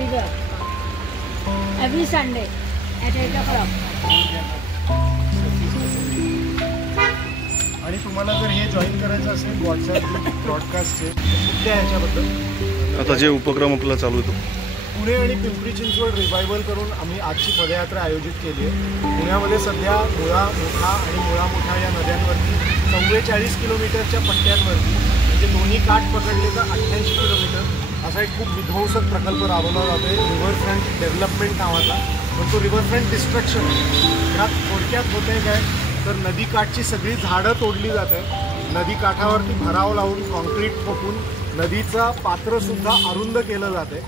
river every Sunday at 8 o'clock. आणि तुम्हाला जर हे जॉईन करायचं असेल व्हॉट्सॲप ब्रॉडकास्टचे कुठल्या ह्याच्याबद्दल आता जे उपक्रम आपला चालू होतो पुणे आणि पिंपरी चिंचवड रिवायवल करून आम्ही आजची पदयात्रा आयोजित केली आहे। पुण्यामध्ये सध्या मुळा मोठा आणि मुळा मोठा या नद्यांवरती 44 किलोमीटरच्या पट्ट्यांवरती म्हणजे दोन्ही काठ पकडले तर 88 किलोमीटर असा एक खूप विध्वंसक प्रकल्प राबवला जातो आहे रिव्हरफ्रंट डेव्हलपमेंट नावाचा। पण तो रिव्हरफ्रंट डिस्ट्रक्शन ह्यात थोडक्यात होत आहे काय तर नदीकाठची सगळी झाडं तोडली जात आहे, नदीकाठावरती भराव लावून कॉन्क्रीट ठोकून नदीचा पात्रसुद्धा अरुंद केलं जात आहे।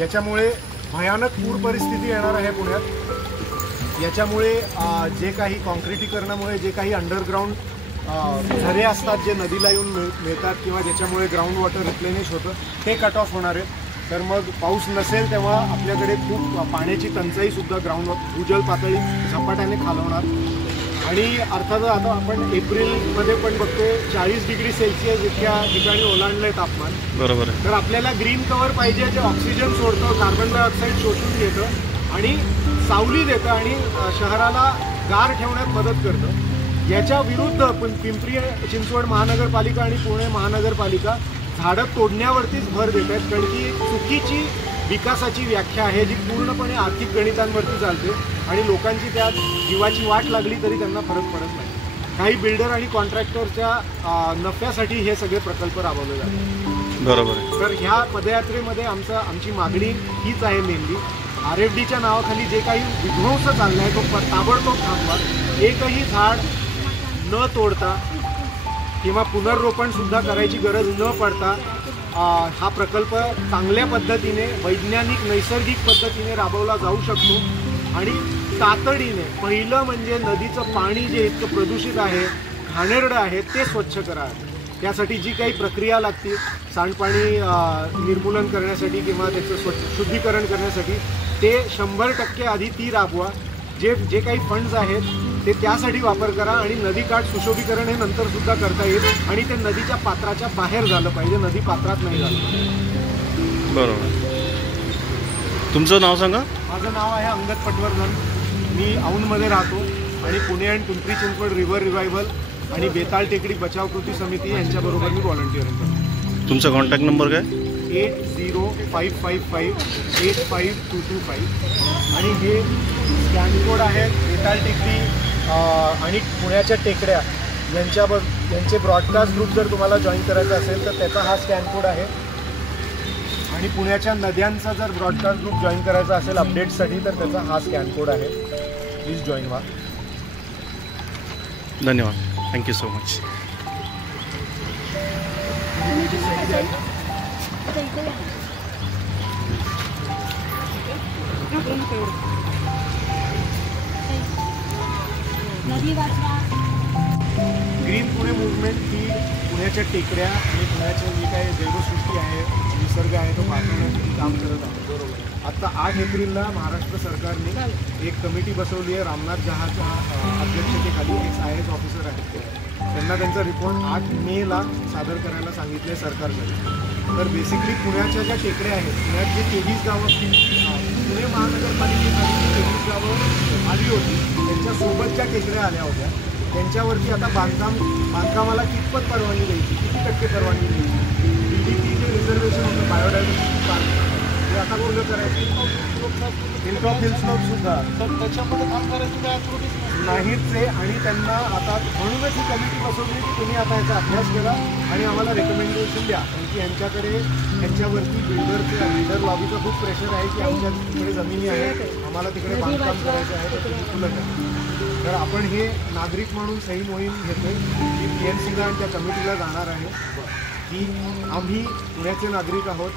याच्यामुळे भयानक पूर परिस्थिती येणार आहे पुण्यात। याच्यामुळे जे काही कॉन्क्रिटीकरणामुळे जे काही अंडरग्राऊंड झरे असतात जे नदीला येऊन मिळतात किंवा ज्याच्यामुळे ग्राउंड वॉटर रिप्लेनिश होतं ते कट ऑफ होणार आहेत। तर मग पाऊस नसेल तेव्हा आपल्याकडे खूप पाण्याची टंचाईसुद्धा ग्राउंड भूजल पातळी झपाट्याने खालवणार। आणि अर्थातच आता आपण एप्रिलमध्ये पण बघतोय 40 डिग्री सेल्सिअस इतक्या ठिकाणी ओलांडलंय तापमान। बरोबर आहे। तर आपल्याला ग्रीन कव्हर पाहिजे जे ऑक्सिजन सोडतं, कार्बन डायऑक्साईड शोषून घेतं आणि सावली देतं आणि शहराला गार ठेवण्यात मदत करतं। याच्या विरुद्ध पिंपरी चिंचवड महानगरपालिका आणि पुणे महानगरपालिका झाडं तोडण्यावरतीच भर देत आहेत, कारण की चुकीची विकासाची व्याख्या आहे जी पूर्णपणे आर्थिक गणितांवरती चालते आणि लोकांची त्यात जीवाची वाट लागली तरी त्यांना फरक पडत नाही। काही बिल्डर आणि कॉन्ट्रॅक्टरच्या नफ्यासाठी हे सगळे प्रकल्प राबवले जातात। बरोबर आहे। तर ह्या पदयात्रेमध्ये आमची मागणी हीच आहे मेनली RFDच्या नावाखाली जे काही विध्वंस चालला आहे तो ताबडतोब थांबवा। एकही झाड न तोडता किंवा पुनर्रोपणसुद्धा करायची गरज न पडता हा प्रकल्प चांगल्या पद्धतीने वैज्ञानिक नैसर्गिक पद्धतीने राबवला जाऊ शकतो आणि तातडीने पहिलं म्हणजे नदीचं पाणी जे इतकं प्रदूषित आहे, घाणेरडं आहे ते स्वच्छ करा। त्यासाठी जी काही प्रक्रिया लागते सांडपाणी निर्मूलन करण्यासाठी किंवा त्याचं शुद्धीकरण करण्यासाठी ते 100% आधी ती राबवा। जे काही फंड्स आहेत ते त्यासाठी वापर करा आणि नदीकाठ सुशोभीकरण हे नंतर सुद्धा करता येईल आणि ते नदीच्या पात्राच्या बाहेर झालं पाहिजे, नदी पात्रात नाही झालं पाहिजे। बरोबर। तुमचं नाव सांगा? माझं नाव आहे अंगद पटवर्धन, मी औंधमध्ये राहतो आणि पुणे आणि पिंपरी चिंचवड रिव्हर रिवायवल आणि बेताळ टेकडी बचाव कृती समिती यांच्याबरोबर मी व्हॉलंटिअरिंग करतो। तुमचा कॉन्टॅक्ट नंबर काय? 8055585225 आणि हे स्कॅन कोड आहेत बेताळ टेकडी आणि पुण्याच्या टेकड्या यांचे ब्रॉडकास्ट ग्रुप जर तुम्हाला जॉईन करायचा असेल तर त्याचा हा स्कॅन कोड आहे आणि पुण्याच्या नद्यांचा जर ब्रॉडकास्ट ग्रुप जॉईन करायचा असेल अपडेट्ससाठी तर त्याचा हा स्कॅन कोड आहे। प्लीज जॉईन व्हा। धन्यवाद। Thank you so much. Green Pune movement ही पुण्याच्या टेकड्या आणि पुण्याच्या जी काही जैवसृष्टी आहे निसर्ग आहे तो वाचवण्यासाठी काम करत आहे। बरोबर। आता 8 एप्रिलला महाराष्ट्र सरकारने एक कमिटी बसवली आहे। रामनाथ जहाच्या अध्यक्षतेखाली IAS ऑफिसर आहेत त्यांना त्यांचा रिपोर्ट 8 मेला सादर करायला सांगितले सरकारकडे। तर बेसिकली पुण्याच्या ज्या टेकड्या आहेत पुण्यात जे 23 गावं पुणे महानगरपालिकेसाठी 23 गावं आली होती त्यांच्यासोबतच्या टेकड्या आल्या होत्या त्यांच्यावरती आता बांधकामाला कितपत परवानगी द्यायची, किती टक्के परवानगी द्यायची, DDP जे रिझर्वेशन होतं बायोडायव्हर्सिटी पार्क ते आता पूर्ण करायचं। हिलटॉप हिल्सटॉपसुद्धा तर त्याच्यामध्ये काम करायचं काय ॲक्टिव्हिटीज नाहीच आहे आणि त्यांना आता म्हणूनच ही कमिटी बसवली की तुम्ही आता याचा अभ्यास करा आणि आम्हाला रेकमेंडेशन द्या, कारण की यांच्यावरती बिल्डर लॉबीचं खूप प्रेशर आहे की आमच्याकडे जमिनी आहेत, आम्हाला तिकडे बांधकाम करायचं आहे तर तुम्ही खुलं करा। तर आपण हे नागरिक म्हणून सही मोहीम घेतोय की PNCला आणि त्या कमिटीला जाणार आहे की आम्ही पुण्याचे नागरिक आहोत,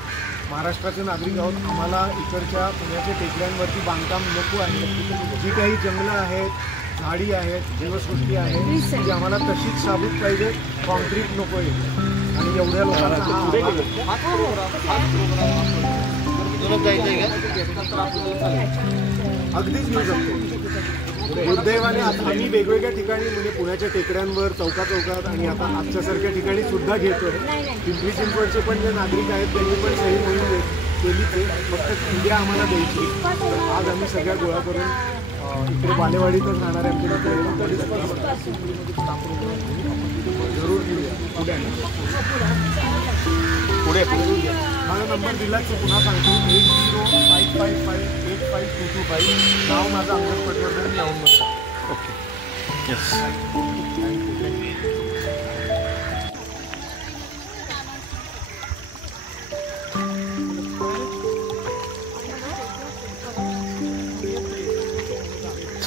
महाराष्ट्राचे नागरिक आहोत, आम्हाला इकडच्या पुण्याच्या टेकड्यांवरती बांधकाम नको आहे। जी काही जंगलं आहेत झाडी आहेत, जीवसृष्टी आहे जी आम्हाला तशीच साबूत पाहिजे, कॉन्क्रीट नको आहे. आणि एवढ्या लोकांना अगदीच घेऊ शकतो. दुर्दैवाने आम्ही वेगवेगळ्या ठिकाणी म्हणजे पुण्याच्या टेकड्यांवर, चौकात आणि आता आमच्यासारख्या ठिकाणी सुद्धा घेतोय. पिंपरी चिंचवडचे पण जे नागरिक आहेत त्यांनी पण सही मोहीम केलीच आहे. फक्त उद्या आम्हाला द्यायची. तर आज आम्ही सगळ्या गोळा करून इकडे बालेवाडीतच राहणारे आमच्या जरूर घेऊया. पुढे माझा नंबर दिलाच पुन्हा सांगतो 8055585225. नाव माझं अंगद पटवर्धन, मी औंधमध्ये. ओके. येस.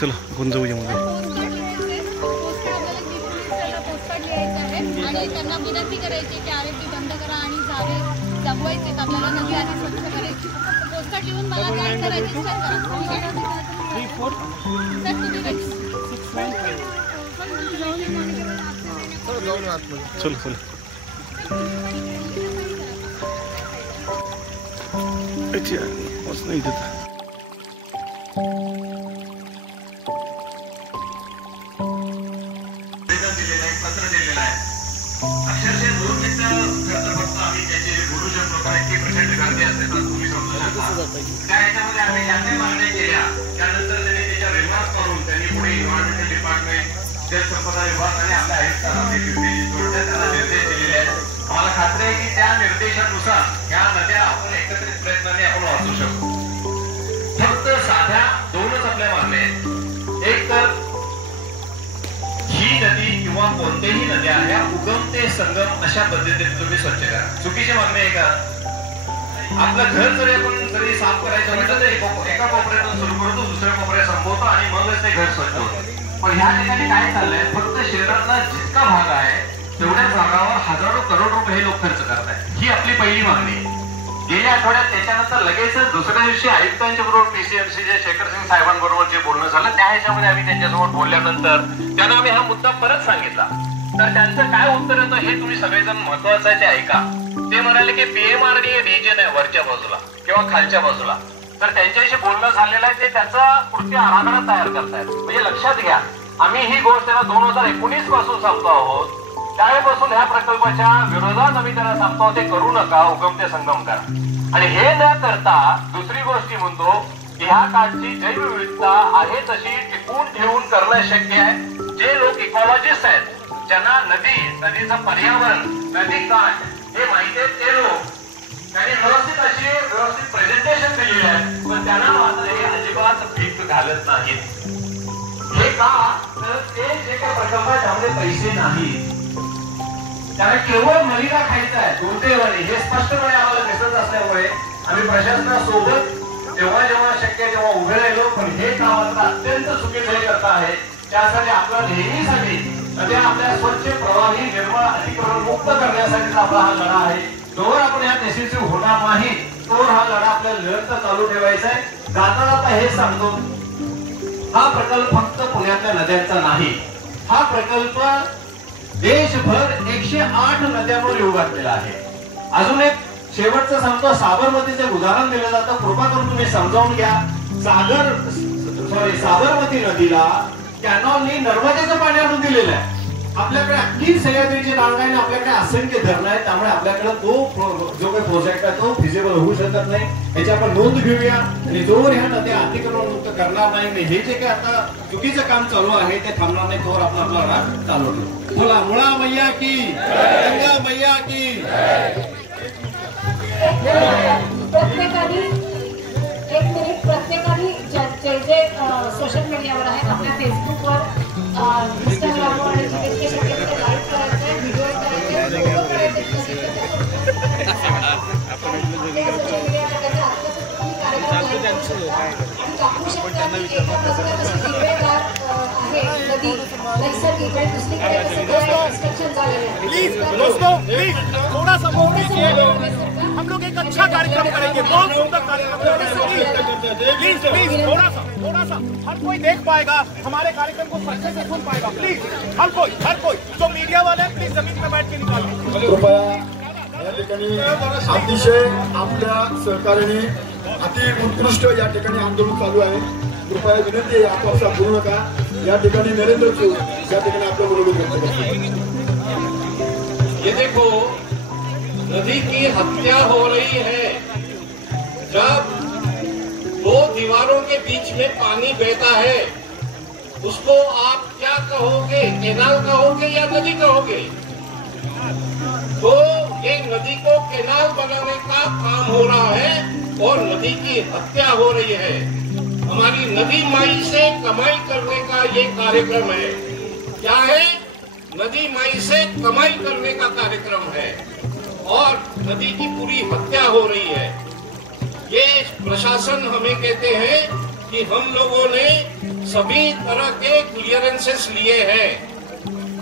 चला आपण जाऊया मध्ये. आणि त्यांना विनंती करायची की आरोग्य बंद करा आणि जावे जगवायचे, आपल्याला नदी आधी स्वच्छ करायची. पोस्टकार्ड लिहून मला काय करायचं चल चल. नाही देत. अक्षरशः 2 मिनिटं खर्च फक्त आम्ही त्याचे गुरुजन लोक आहेत ते प्रचंड गर्दी असते, तुम्ही समजू शकता. त्या ह्याच्यामध्ये आम्ही ज्या काही मागण्या केल्या त्यानंतर त्यांनी त्याच्या रेफरन्स करून त्यांनी पुढे एन्व्हायरमेंटल डिपार्टमेंट, जलसंपदा विभाग आणि आपल्या आयुक्तांना त्यांना निर्देश दिलेले आहेत. आम्हाला खात्री आहे की त्या निर्देशानुसार या नद्या आपण एकत्रित प्रयत्नाने आपण वाचू शकतो. फक्त साध्या 2च आपल्या मागण्या आहेत. एक तर ही नदी किंवा कोणत्याही नद्या ह्या उगम ते संगम अशा पद्धतीने तुम्ही स्वच्छ करा. चुकीची मागणी आहे का? आपलं घर जरी साफ करायचं म्हटलं तर एका कोपऱ्यातून सुरू करतो, दुसऱ्या कोपऱ्यात संपवतो आणि मगच ते घर स्वच्छ होतं. पण ह्या ठिकाणी काय चाललंय, फक्त शहरातला जितका भाग आहे तेवढ्या भागावर हजारो करोड रुपये हे लोक खर्च करतायत. ही आपली पहिली मागणी. गेल्या आठवड्यात त्याच्यानंतर लगेचच दुसऱ्या दिवशी आयुक्तांच्या बरोबर पीसीएमसीचे शेखर सिंग साहेबांबरोबर जे बोलणं झालं त्या ह्याच्यामध्ये आम्ही त्यांच्यासोबत बोलल्यानंतर त्यांना आम्ही हा मुद्दा परत सांगितला. तर त्यांचं काय उत्तर येतं हे तुम्ही सगळेजण महत्वाचं आहे ते ऐका. ते म्हणाले की पीएमआरडी रिजन आहे वरच्या बाजूला किंवा खालच्या बाजूला, तर त्यांच्याशी बोलणं झालेलं आहे. ते त्याचा कृती आराखडा तयार करतायत. म्हणजे लक्षात घ्या, आम्ही ही गोष्ट त्यांना 2019 पासून सांगतो आहोत. त्यावेळेपासून ह्या प्रकल्पाच्या विरोधात आम्ही त्यांना सांगतो ते करू नका, उगम ते संगम करा. आणि हे न करता दुसरी गोष्टी म्हणतो की ह्या काळची जैवविविधता आहे तशी टिकवून ठेवून करणं शक्य आहे. जे लोक इकॉलॉजिस्ट आहेत, ज्यांना नदीचं पर्यावरण, नदी काठ हे माहिती आहे, ते लोक त्यांनी व्यवस्थित प्रेझेंटेशन दिलेले आहे, पण त्यांना मात्र हे अजिबात भीक घालत नाहीत. हे का? तर ते जे काही प्रकल्प आहे त्यामध्ये पैसे नाहीत, त्याला केवळ मलिदा खायचा आहे. दुर्दैवाने हे स्पष्टपणे आम्हाला दिसत असल्यामुळे आम्ही प्रशासनासोबत जेव्हा शक्य तेव्हा उभे राहिलो. पण हे काम आता अत्यंत चुकीचं करत आहे. त्यासाठी आपला नेहमीसाठी नद्या आपल्या स्वच्छ, प्रवाही, निर्मळ, अतिक्रमण मुक्त करण्यासाठी आपला हा लढा आहे. जोवर आपण या यशस्वी होणार नाही तोवर हा लढा आपल्याला निरंतर चालू ठेवायचा आहे. जाता जाता हे सांगतो, हा प्रकल्प फक्त पुण्यातल्या नद्यांचा नाही, हा प्रकल्प देशभर 108 नद्यांवर उभारलेला आहे. अजून एक शेवटचं सांगतो, साबरमतीचं उदाहरण दिलं जातं, कृपा करून तुम्ही समजावून घ्या. साबरमती नदीला कॅनॉलनी नर्मदेचं पाणी आणून दिलेलं आहे. आपल्याकडे अख्खी सह्याद्रीची रांग आहे, आपल्याकडे असंख्य धरणं आहेत, त्यामुळे आपल्याकडे तो जो काही प्रोजेक्ट आहे तो फिजिबल होऊ शकत नाही. याची आपण नोंद घेऊया. आणि जोवर ह्या नद्या अतिक्रमण मुक्त करणार नाही, हे जे काही आता चुकीचं काम चालू आहे ते थांबणार नाही, तोवर आपला लढा चालू ठेवू. बोला मुळा मैया की, गंगा मैया की. प्रत्येकाने जे सोशल मीडियावर आहेत, आपल्या फेसबुकवर, इंस्टाग्रामवर आणि लाईव्ह करायचे, व्हिडिओ करायचे, फोटो करायचे, दाखवू शकता की एका रस्त्यात हिरवेगार आहे नदी, नैसर्गिक, आणि दुसरीकडे कन्स्ट्रक्शन झालेलं आहे. दोस्तों प्लीज थोड़ा सपोर्ट कीजिए, हम लोग एक अच्छा कार्यक्रम करेंगे, बहुत सुंदर कार्यक्रम करेंगे, प्लीज थोड़ा सा थोड़ा सा हर कोई देख पाएगा, हमारे कार्यक्रम को अच्छे से सुन पाएगा। प्लीज हर कोई जो मीडिया वाले हैं प्लीज जमीन पर बैठ के निकालिए। कृपया या ठिकाणी अतिशय आपल्या सहकार्याने अति उत्कृष्ट या ठिकाणी आंदोलन चालू आहे। कृपया विनंती आहे, आपापसात बोलू नका। या ठिकाणी नरेंद्र चौक या ठिकाणी आपल्या बरोबर व्यक्त करतो। ये देखो, नदी की हत्या हो रही है। जब दो दीवारों के बीच में पानी बहता है, उसको आप क्या कहोगे? कैनाल कहोगे या नदी कहोगे? तो ये नदी को कैनाल बनाने का काम हो रहा है और नदी की हत्या हो रही है। हमारी नदी माई से कमाई करने का ये कार्यक्रम है। क्या है? नदी माई से कमाई करने का कार्यक्रम है और नदी की पूरी हत्या हो रही है। ये प्रशासन हमें कहते हैं कि हम लोगों ने सभी तरह के क्लियरेंसेस लिए हैं।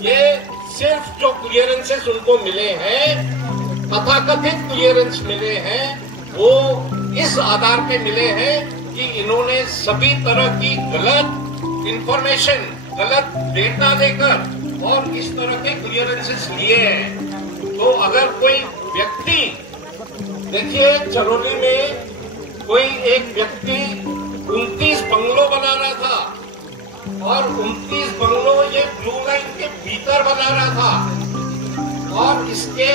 ये सिर्फ जो क्लियरेंसेस उनको मिले हैं, तथाकथित क्लियरेंस मिले हैं, वो इस आधार पे मिले हैं कि इन्होंने सभी तरह की गलत इंफॉर्मेशन, गलत डेटा देकर और इस तरह के क्लियरेंसेस लिए हैं। तो अगर कोई व्यक्ति, देखिए चरौली में कोई एक व्यक्ति 29 बंगलो बना रहा था और 29 बंगलो ये ब्लू लाइन के भीतर बना रहा था और इसके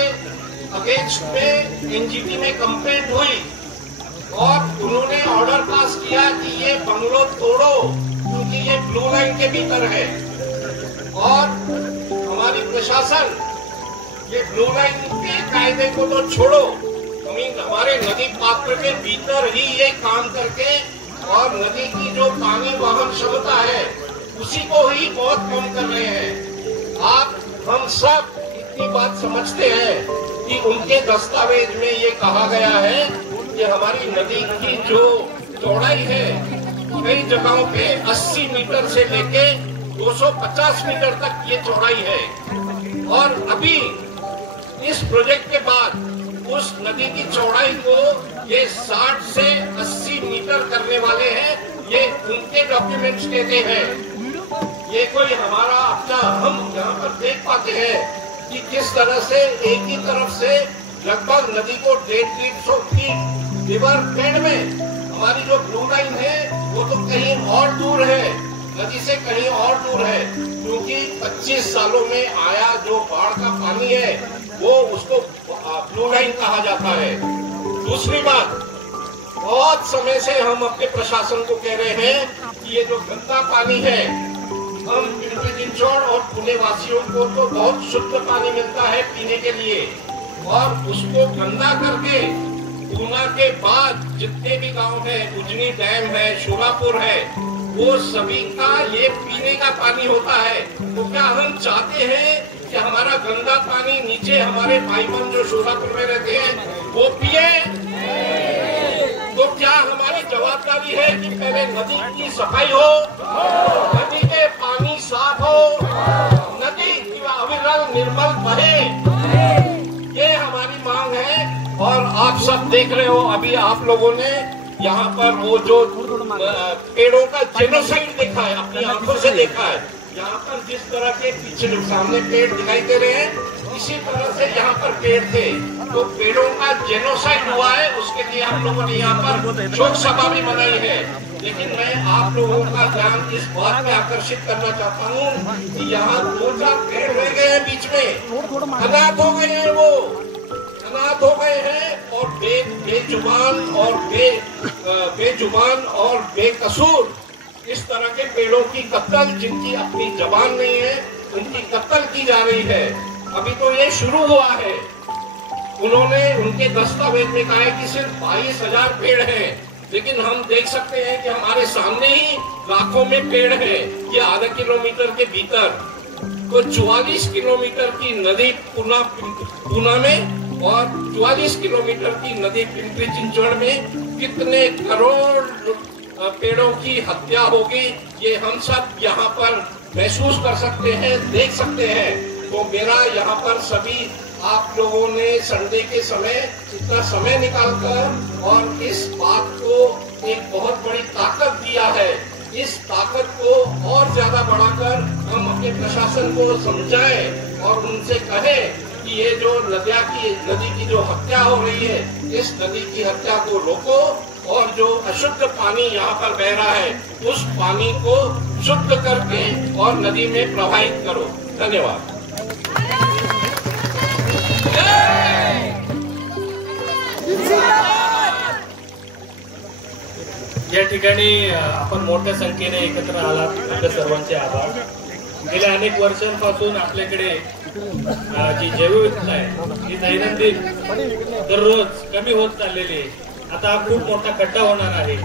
अगेंस्ट में एनजीटी में कंप्लेंट हुई और उन्होंने ऑर्डर पास किया कि ये बंगलो तोड़ो क्योंकि ये ब्लू लाइन के भीतर है। और हमारी प्रशासन ये ब्लू लाइन के कायदे को तो छोड़ो, हमारे नदी पात्र के भीतर ही ये काम करके और नदी की जो पानी वहन क्षमता है उसी को ही बहुत कम कर रहे हैं। हम सब इतनी बात समझते हैं कि उनके दस्तावेज में ये कहा गया है कि हमारी नदी की जो चौड़ाई है कई जगहों पे 80 मीटर से लेके 250 मीटर तक ये चौड़ाई है और अभी इस प्रोजेक्ट के बाद उस नदी की चौड़ाई को ये 60 से 80 मीटर करने वाले हैं। ये उनके डॉक्यूमेंट्स कहते हैं। ये कोई हमारा अपना, हम यहाँ पर देख पाते हैं कि किस तरह से एक ही तरफ से लगभग नदी को 150 फीट रिवर बेड में हमारी जो ब्लू लाइन है वो तो कहीं और दूर है, नदी से कहीं और दूर है, क्योंकि 25 सालों में आया जो बाढ़ का पानी है वो उसको ब्लू लाइन कहा जाता है। दूसरी बात, बहुत समय से हम अपने प्रशासन को कह रहे हैं कि ये जो गंदा पानी है, हम पिंपरी-चिंचवड़ और पुणे वासियों को तो बहुत शुद्ध पानी मिलता है पीने के लिए और उसको गंदा करके ऊना के बाद जितने भी गांव है, उजनी डैम है, शोलापुर है, वो सभी का ये पीने का पानी होता है। तो क्या हम चाहते हैं कि हमारा गंदा पानी नीचे हमारे भाई बहन जो शोलापुर में रहते हैं वो पिए? तो क्या हमारी जवाबदारी है कि पहले नदी की सफाई हो, नदी के पानी साफ हो, नदी की अविरल निर्मल बहे? ये हमारी मांग है। और आप सब देख रहे हो, अभी आप लोगों ने यहाँ पर वो जो पेड़ों का जेनोसाइड देखा है, अपनी आंखों से देखा है। यहाँ पर जिस तरह के पीछे सामने पेड़ दिखाई दे रहे हैं, इसी तरह से यहाँ पर पेड़ थे, तो पेड़ों का जेनोसाइड हुआ है। उसके लिए हम लोगों ने यहाँ पर शोक सभा भी मनाई है। लेकिन मैं आप लोगों का ध्यान इस बात पे आकर्षित करना चाहता हूँ कि यहाँ 2-4 पेड़ रह गए हैं बीच में, अनाथ हो गए हैं, वो अनाथ हो गए हैं और बेजुबान और बेकसूर इस तरह के पेड़ों की कत्ल, जिनकी अपनी जबान नहीं है, उनकी कत्ल की जा रही है। अभी तो ये शुरू हुआ है। उन्होंने उनके दस्तावेज में कहा है कि सिर्फ 22,000 पेड़ हैं, लेकिन हम देख सकते हैं कि हमारे सामने ही लाखों में पेड़ हैं। ये आधा किलोमीटर के भीतर तो 44 किलोमीटर की नदी पूना में और 44 किलोमीटर की नदी पिंपरी-चिंचवड़ में कितने करोड़ पेड़ों की हत्या होगी, ये हम सब यहाँ पर महसूस कर सकते हैं, देख सकते हैं। तो मेरा यहाँ पर सभी आप लोगों ने संडे के समय इतना समय निकालकर और इस बात को एक बहुत बड़ी ताकत दिया है इस ताकत को और ज्यादा बढ़ाकर हम अपने प्रशासन को समझाएं और उनसे कहें कि ये जो नदी की जो हत्या हो रही है, इस नदी की हत्या को रोको और जो अशुद्ध पानी यहाँ पर बह रहा है उस पानी को शुद्ध करके और नदी में प्रवाहित करो। धन्यवाद। या ठिकाणी आपण मोठ्या संख्येने एकत्र आलात, आपल्या सर्वांचे आभार। गेल्या अनेक वर्षांपासून आपल्याकडे जी जैवविविधता आहे ही दैनंदिन दररोज कमी होत चाललेली आहे। आता हा खूप मोठा खड्डा होणार आहे,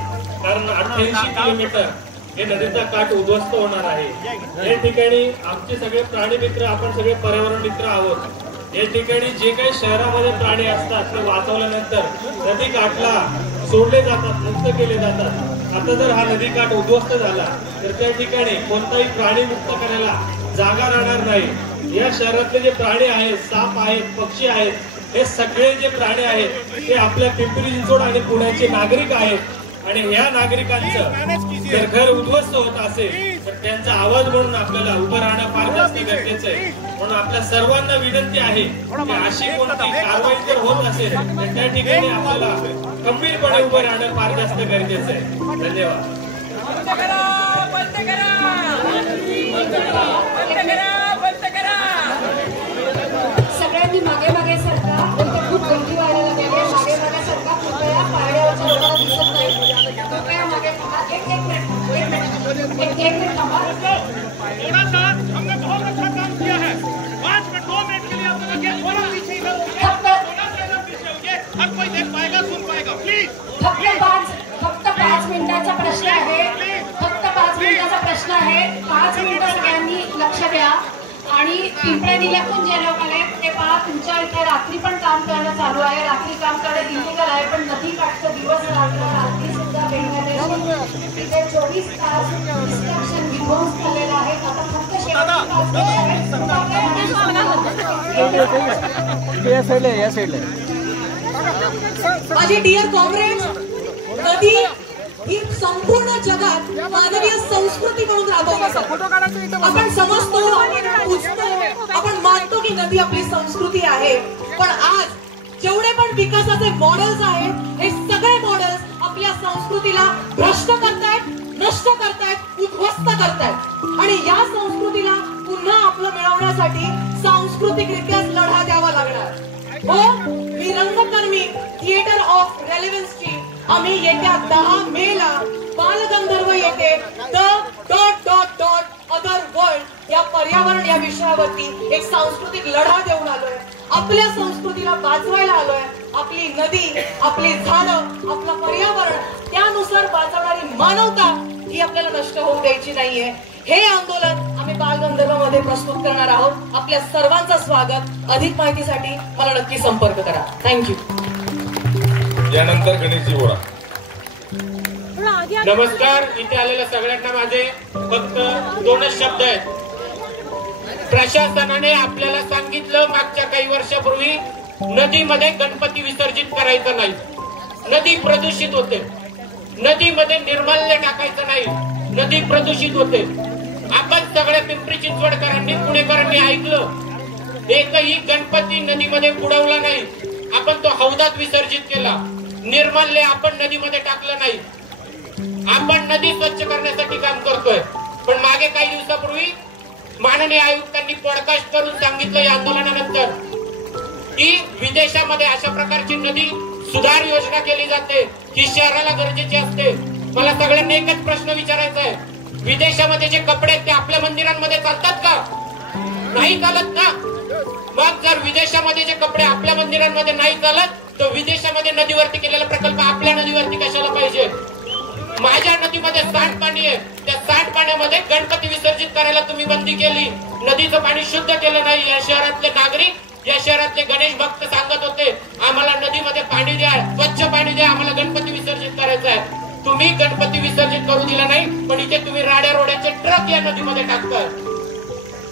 कारण 88 किलोमीटर हे नदीचा काठ उद्ध्वस्त होणार आहे। या ठिकाणी आमचे सगळे प्राणी मित्र, आपण सगळे पर्यावरण मित्र आहोत। या ठिकाणी जे काही शहरामध्ये प्राणी असतात ते वाचवल्यानंतर नदी काठला सोडले जातात, मुक्त केले जातात। आता जर हा नदी काठ उद्ध्वस्त झाला तर त्या ठिकाणी कोणताही प्राणी मुक्त करायला जागा राहणार नाही। या शहरातले जे प्राणी आहेत, साप आहेत, पक्षी आहेत, हे सगळे जे प्राणी आहेत ते आपल्या पिंपरी चिंचवड आणि पुण्याचे नागरिक आहेत। आणि या नागरिकांचं जर घर उद्ध्वस्त होत असेल तर त्यांचा आवाज म्हणून आपल्याला उभं राहणं फार जास्त गरजेचं आहे। म्हणून आपल्या सर्वांना विनंती आहे की अशी कोणती कारवाई जर होत असेल तर त्या ठिकाणी आपल्याला खंबीरपणे उभं राहणं फार जास्त गरजेचं आहे। धन्यवाद। सगळ्यांनी मागे मागे सरका, खूप गर्दी व्हायला लागली आहे। मागे मागे सरका, कृपया पारड्यावरच्या लोकांना दिसत नाही, कृपया मागे थांबा। एक मिनिट थांबा। थोड़ा सा हमने बहुत अच्छा काम किया है। 5 मिनट 2 मिनट के लिए आप लोग थोड़ा पीछे ही रहो, थोड़ा सा पीछे होंगे, हर कोई देख पाएगा, सुन पाएगा। प्लीज फक्त 5 मिनिटाचा प्रश्न आहे, फक्त 5 मिनिटाचा प्रश्न आहे। 5 मिनिटं सगळ्यांनी लक्ष द्या। आणि पिंपळनेरहून जे लोक आले ते पहा, तुमच्या इथे रात्री पण काम करणं चालू आहे। रात्री काम करणं इलिगल आहे, पण नदी काठचा दिवस रात्री सुद्धा तिथे 24 तास डिस्ट्रक्शन विध्वंस झालेला आहे। आता फक्त माझे डिअर कॉम्रेड्स, नदी ही संपूर्ण जगात मानवीय संस्कृती म्हणून राबवली जाते। आपण समजतो, पूजतो, आपण मानतो की नदी आपली संस्कृती आहे, पण आज जेवढे पण विकासाचे मॉडेल्स आहेत हे सगळे मॉडेल्स आपल्या संस्कृतीला भ्रष्ट करतायत, नष्ट करतायत, उद्ध्वस्त करतायत। आणि या संस्कृतीला पुन्हा आपलं मिळवण्यासाठी सांस्कृतिकरित्या लढा द्यावा लागणार। हो, मी रंगकर्मी थिएटर ऑफ रेलेव्हन्सची आम्ही येत्या 10 मेला बालगंधर्व येथे अदर वर्ल्ड या पर्यावरण या विषयावरती एक सांस्कृतिक लढा देऊन आलोय। आपल्या संस्कृतीला वाचवायला आलोय। आपली नदी, आपली झाडं, आपलं पर्यावरण त्यानुसार वाचवणारी मानवता ही आपल्याला नष्ट होऊ द्यायची नाहीये। हे आंदोलन आम्ही बालगंधर्व मध्ये प्रस्तुत करणार आहोत। आपल्या सर्वांचं स्वागत। अधिक माहितीसाठी मला नक्की संपर्क करा। थँक्यू। यानंतर गणेशजी बोरा। नमस्कार। इथे आलेल्या सगळ्यांना माझे फक्त 2च शब्द आहेत। प्रशासनाने आपल्याला सांगितलं मागच्या काही वर्षापूर्वी नदीमध्ये गणपती विसर्जित करायचं नाही, नदी प्रदूषित होते, नदीमध्ये निर्माल्य टाकायचं नाही, नदी प्रदूषित होते। आपण सगळ्या पिंपरी चिंचवडकरांनी, पुणेकरांनी ऐकलं, एकही गणपती नदीमध्ये बुडवला नाही, आपण तो हौदात विसर्जित केला। निर्माल्य आपण नदीमध्ये टाकलं नाही, आपण नदी स्वच्छ करण्यासाठी काम करतोय। पण मागे काही दिवसापूर्वी माननीय आयुक्तांनी पॉडकास्ट करून सांगितलं या आंदोलनानंतर की विदेशामध्ये अशा प्रकारची नदी सुधार योजना केली जाते, ही शहराला गरजेची असते। मला सगळ्यांना एकच प्रश्न विचारायचा आहे, विदेशामध्ये जे कपडे आहेत ते आपल्या मंदिरांमध्ये चालतात का? नाही चालत ना। मग जर विदेशामध्ये जे कपडे आपल्या मंदिरांमध्ये नाही चालत, तर विदेशामध्ये नदीवरती केलेला प्रकल्प आपल्या नदीवरती कशाला पाहिजे? माझ्या नदीमध्ये सांडपाणी आहे, त्या सांडपाण्यामध्ये गणपती विसर्जित करायला तुम्ही बंदी केली, नदीचं पाणी शुद्ध केलं नाही। या शहरातले नागरिक, या शहरातले गणेश भक्त सांगत होते, आम्हाला नदीमध्ये पाणी द्या, स्वच्छ पाणी द्या, आम्हाला गणपती विसर्जित करायचं आहे। तुम्ही गणपती विसर्जित करू दिला नाही, पण इथे तुम्ही राड्या रोड्याचे ट्रक या नदीमध्ये टाकताय।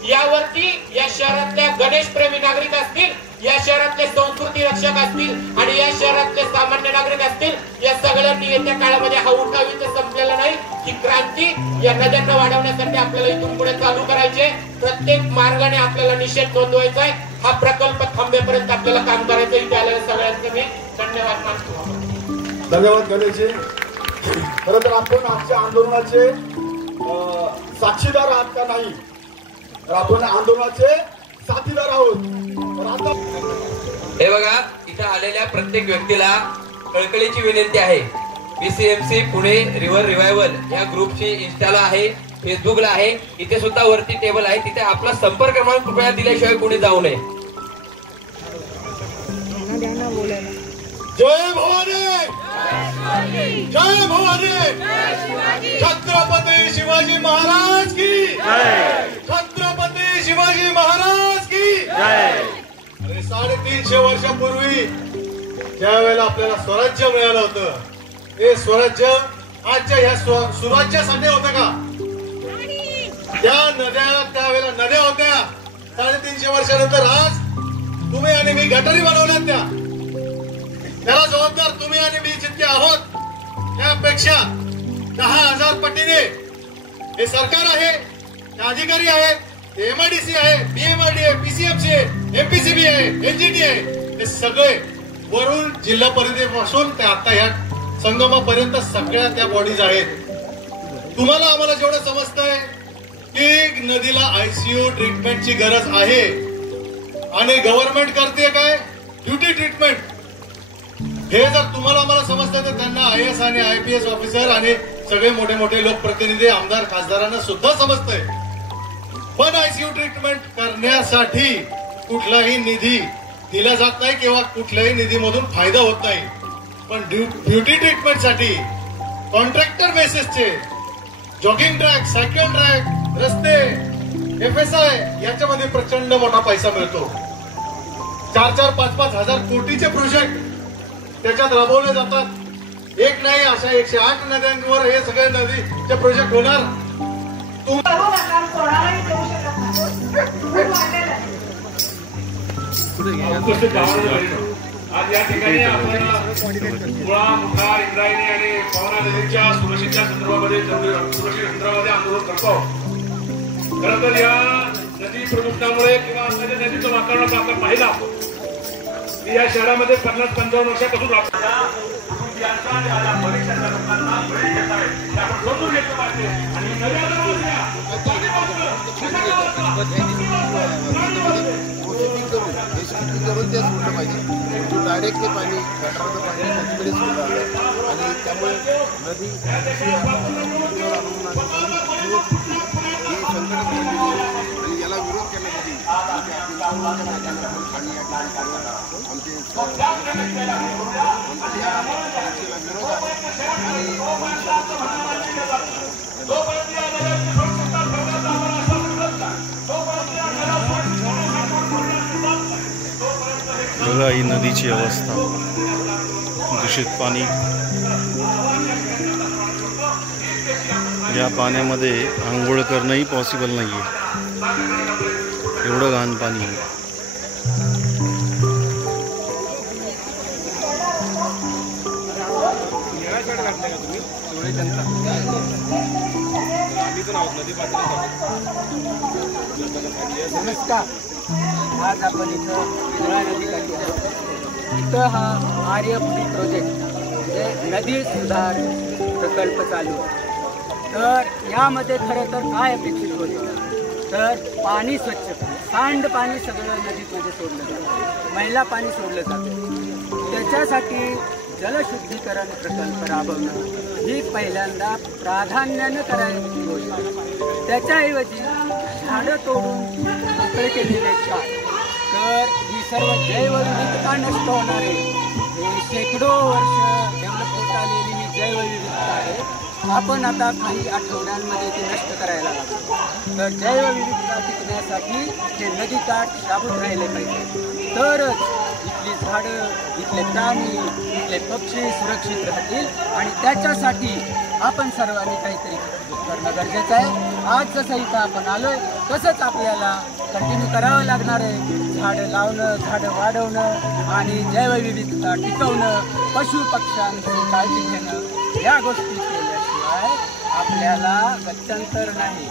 यावरती या शहरातल्या गणेश प्रेमी नागरिक असतील, या शहरातले संस्कृती रक्षक असतील आणि या शहरातले सामान्य नागरिक असतील, या सगळ्यांनी येत्या काळामध्ये हा उठाव इथे संपलेला नाही, ती क्रांती या नद्यांना वाढवण्यासाठी आपल्याला इथून पुढे चालू करायचे. प्रत्येक मार्गाने आपल्याला निषेध नोंदवायचा आहे. हा प्रकल्प थांबेपर्यंत आपल्याला काम करायचं. इथे आलेल्या सगळ्यांचे मी धन्यवाद मानतो. धन्यवाद गणेशजी. खरं तर आपण आजच्या आंदोलनाचे साक्षीदार आहात का नाही, तर आपण आंदोलनाचे साथीदार आहोत. तर आता हे बघा, इथं आलेल्या प्रत्येक व्यक्तीला कळकळीची विनंती आहे. BCMC पुणे रिव्हर रिवायवल या ग्रुपची इंस्टाला आहे, फेसबुकला आहे. इथे सुद्धा वरती टेबल आहे, तिथे आपला संपर्क क्रमांक कृपया दिल्याशिवाय कोणी जाऊ नये. जय भवानी, जय भवानी, छत्रपती शिवाजी महाराज की, छत्रपती शिवाजी महाराज की. अरे 350 वर्षापूर्वी ज्या वेळेला आपल्याला स्वराज्य मिळालं होतं, हे स्वराज्य आजच्या ह्या सुराज्यासाठी होतं का? त्या नद्या त्यावेळेला नद्या होत्या. 350 वर्षानंतर आज तुम्ही आणि मी गटारी बनवल्यात. त्याला जबाबदार तुम्ही आणि मी जितके आहोत त्यापेक्षा 10,000 पटीने हे सरकार आहे, हे अधिकारी आहेत, MIDC आहे, BMRD आहे, PCMC आहे, MPCB आहे, NGT आहे. हे सगळे वरून जिल्हा परिषदेपासून ते आता ह्या संगमापर्यंत सगळ्या त्या बॉडीज आहेत. तुम्हाला आम्हाला जेवढं समजतंय की नदीला ICU ट्रीटमेंटची गरज आहे आणि गव्हर्नमेंट करते काय ड्युटी ट्रीटमेंट. हे जर तुम्हाला आम्हाला समजतं तर त्यांना IAS आणि IPS ऑफिसर आणि सगळे मोठे मोठे लोकप्रतिनिधी, आमदार, खासदारांना सुद्धा समजतंय. पण ICU ट्रीटमेंट करण्यासाठी कुठलाही निधी दिला जात नाही किंवा कुठल्याही निधीमधून फायदा होत नाही. पण ड्युटी ट्रीटमेंटसाठी कॉन्ट्रॅक्टर बेसिसचे जॉगिंग ट्रॅक, सायकल ट्रॅक, रस्ते, FSI याच्यामध्ये प्रचंड मोठा पैसा मिळतो. 4-4, 5-5 हजार कोटीचे प्रोजेक्ट त्याच्यात राबवले जातात. एक नाही, अशा 108 नद्यांवर हे सगळे नदीचे प्रोजेक्ट होणार. आज या ठिकाणी आपण मुळा, मुठार, इंद्रायणी आणि पवना नदीच्या सुरक्षेच्या संदर्भामध्ये आंदोलन करतो. खरं तर या नदी प्रदूषणामुळे किंवा नदीचं वातावरण आपण पाहिलं आपण या शहरामध्ये 50-55 वर्षापासून परीक्षाच्या लोकांना बळी घेत आहे. आपण समजून घेतलं पाहिजे आणि करून ते सोडलं पाहिजे. डायरेक्ट ते पाणी गटाराचं पाणी नदीकडे सोडलं जातं आणि त्यामुळे नदी आणि याला विरोध करण्यासाठी बघा ही नदीची अवस्था, दूषित पाणी. या पाण्यामध्ये आंघोळ करणंही पॉसिबल नाही आहे, एवढं घाण पाणी. नमस्कार. आज आपण इथं इथं हा आर्यभूमी प्रोजेक्ट म्हणजे नदी सुधार प्रकल्प चालू आहे. तर यामध्ये खरं तर काय अपेक्षित होते तर पाणी स्वच्छ, सांडपाणी सगळं नदीमध्ये सोडलं जातं, मैला पाणी सोडलं जातं. त्याच्यासाठी जलशुद्धीकरण प्रकल्प राबवणं ही पहिल्यांदा प्राधान्यानं करायची गोष्ट आहे. त्याच्याऐवजी झाडं तोडून मोकळे केलेले का, तर ही सर्व जैवविविधता नष्ट होणार आहे. हे शेकडो वर्ष डेव्हलप होत आलेली ही जैवविविधता आहे. आपण आता काही आठवड्यांमध्ये ते नष्ट करायला लागतो. तर जैवविविधता टिकण्यासाठी ते नदीकाठ शाबूत राहिले पाहिजे, तरच इथली झाडं, इथले प्राणी, इथले पक्षी सुरक्षित राहतील. आणि त्याच्यासाठी आपण सर्वांनी काहीतरी करणं गरजेचं आहे. आज जसं इथं आपण आलोय तसंच आपल्याला कंटिन्यू करावं लागणार आहे. झाडं लावणं, झाडं वाढवणं आणि जैवविविधता टिकवणं, पशु पक्ष्यांची काळजी घेणं, या गोष्टी केल्याशिवाय आपल्याला गत्यंतर नाही.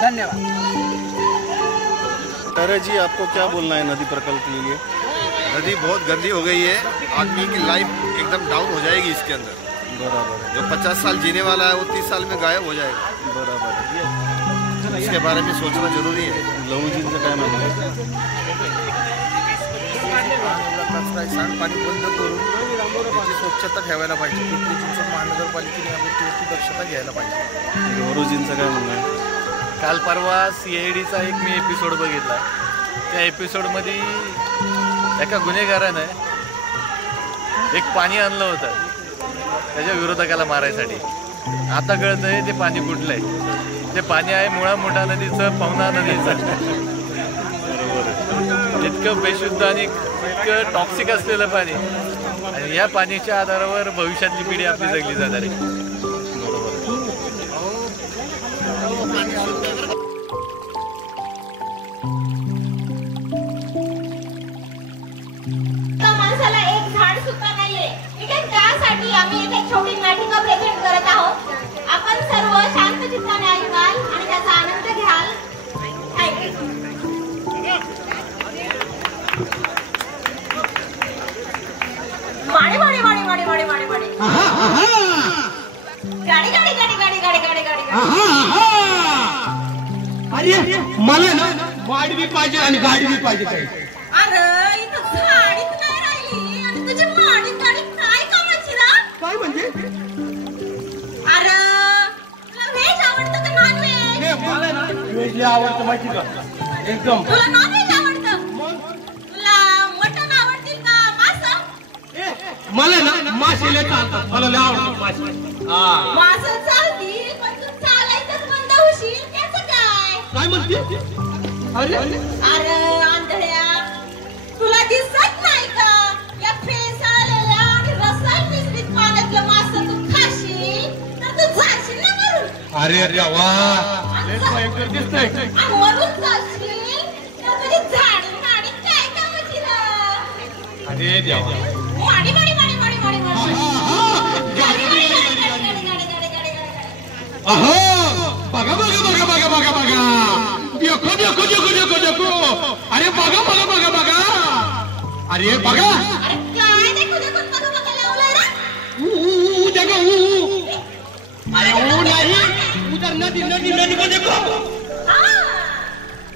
धन्यवाद. तारा जी, आपको क्या बोलना है नदी प्रकल्प के लिए? नदी बहुत गंदी हो गई है, आदमी की लाइफ एकदम डाउन हो जाएगी इसके अंदर. बराबर है. जो 50 साल जीने वाला है वो 30 साल में गायब हो जाएगा. बराबर है. इसके बारे में सोचना जरूरी है. लहुजींचं काय म्हणणं आहे? सांडपाणी बंद करून त्याची स्वच्छता ठेवायला पाहिजे. पिंपरी चिंचवड महानगरपालिकेने या गोष्टीवरती दक्षता घ्यायला पाहिजे. लहुजींचं काय म्हणणं आहे? काल परवा CIDचा एक मी एपिसोड बघितला. त्या एपिसोडमध्ये एका गुन्हेगारानं एक पाणी आणलं होतं त्याच्या विरोधकाला मारायसाठी. आता कळतंय ते पाणी कुठलं आहे. ते पाणी आहे मुळा मोठा नदीचं, पवना नदीचं. इतकं बेशुद्ध आणि इतकं टॉक्सिक असलेलं पाणी, आणि या पाण्याच्या आधारावर भविष्यातली पिढी आपली जगली जाणार आहे. माणसाला एक झाड सुद्धा नाहीये. ठीक आहे, त्यासाठी आम्ही एक छोटी नाटिका प्रेझेंट करत आहोत. आपण सर्व शांत चित्ताने ऐकाल आणि त्याचा आनंद घ्याल. माडे माडे माडे माडे माडे माडे माडे गाडी गाडी गाडी गाडी गाडी गाडी गाडी. अरे मला ना गाडी बी पाहिजे आणि गाडी बी पाहिजे. काही अरे इथं गाडीच नाही राहिली आणि तुझी माडी गाडी काय कामाची ना? काय म्हणजे? अरे तुला व्हेज आवडतं का नॉन व्हेज? मला ना व्हेज आवडतं माहिती का एकदम. तुला नॉन व्हेज आवडतं? तुला मटण आवडतील का मासा? मला ना मासे लय चालतात. मला लय आवडतं मासे. मासा चालतील पण तू चालायचंच बंद होशील. त्याचं काय? काय म्हणते? अरे अरे आंधळ्या, तुला दिसत नाही का या फेसाळलेल्या आणि रसायन मिश्रित पाण्यातलं मासा तू खाशील तर तू जाशील ना मरून. अरे देवा, लय भयंकर दिसतंय. आणि मरून जाशील तर तुझी झाडी नाडी काय कामाची ना? अरे देवा, माडी माडी माडी माडी माडी माडी. अहो बघा बघा बघा बघा बघा बघा. देखो देखो देखो देखो देखो. अरे बघा बघा बघा बघा. अरे बघा. अरे काय देखो देखो बघा बघा लावलंय ना? देखो अरे नाही उधर नदी नदी नदी को देखो.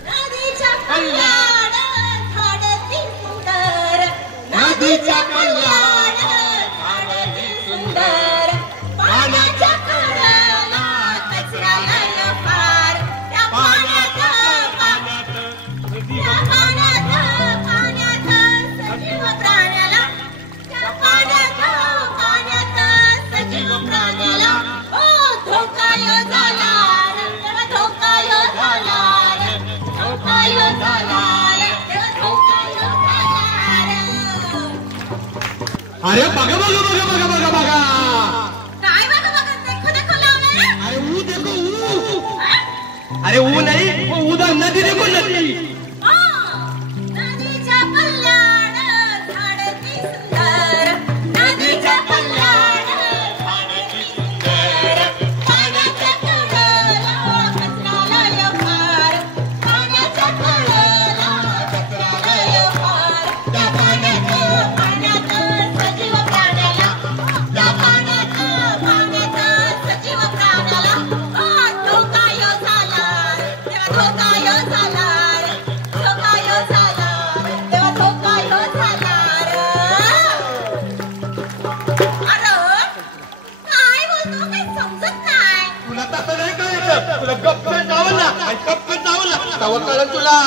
नदीच्या कल्याण झाडती सुंदर. नदीच्या कल्याण झाडती सुंदर. पाण्याच्या कडाला कचरा नाही फार. त्या पाण्यात सजीव प्राण्याला, त्या पाण्यात सजीव प्राण्याला धोका यो झाला. तेव्हा धोका यो झाला. धोका यो झाला. तेव्हा धोका यो झाला. अरे बघा बघा बघा बघा बघा बघा. काय बघा बघा देखो देखो लावलंय. अरे देखो अरे नाही उधर नदी देखो नदी. नदीच्या कल्याण झाडती सुंदर. नदीच्या कल्याण झाडती सुंदर. पाण्याच्या कडेला कचरा लय फार. पाण्याच्या कडेला कचरा लय फार. त्या पाण्यात सजीव प्राण्याला, त्या पाण्यात सजीव प्राण्याला धोका यो झाला. तेव्हा धोका यो झाला. धोका यो झाला. तेव्हा धोका यो झाला. अरे काय बोलतो काही समजत नाही. तुला तसं नाही कळायचं. तुला गप्प जावं ना. गप्प जावं ना. तवं कळलं तुला.